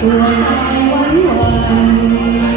ตัวใจวันวัน